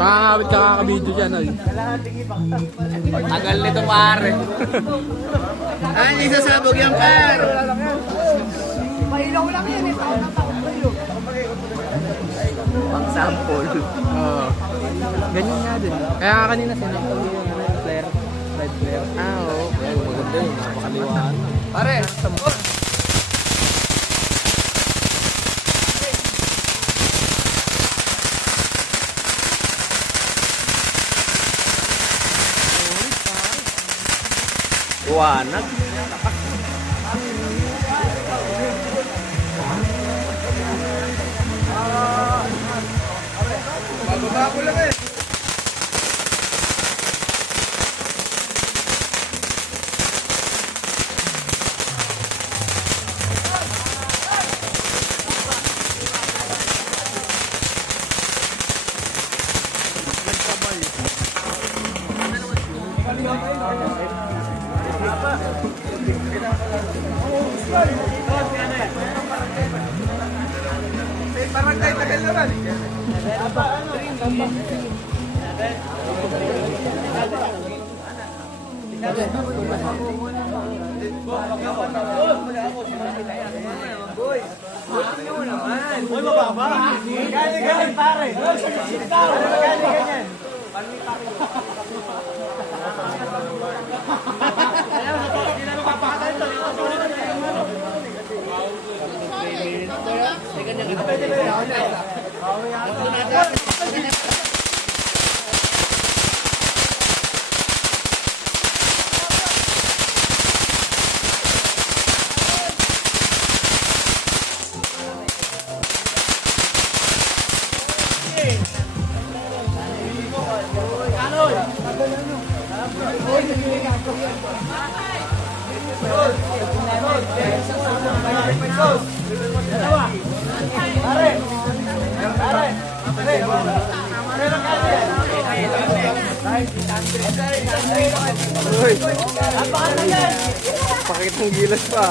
Makakawit ka kakabidyo dyan, oy. Tagal nito pare. Ay, hindi sasabog yan, par. Mahilaw lang yan eh. Taon na taon kayo. Pang sample. Oo. Ganyan nga din. Kaya kanina sinakal yung flare. Red flare. Oo. Maganda yun. Napakaliwanag. Pare, Liwanag. bababa ko lang eh. Parang tayo tagal naman. Uy, mababa. Ganyan pare. Ganyan. Pakit ng gilas pa.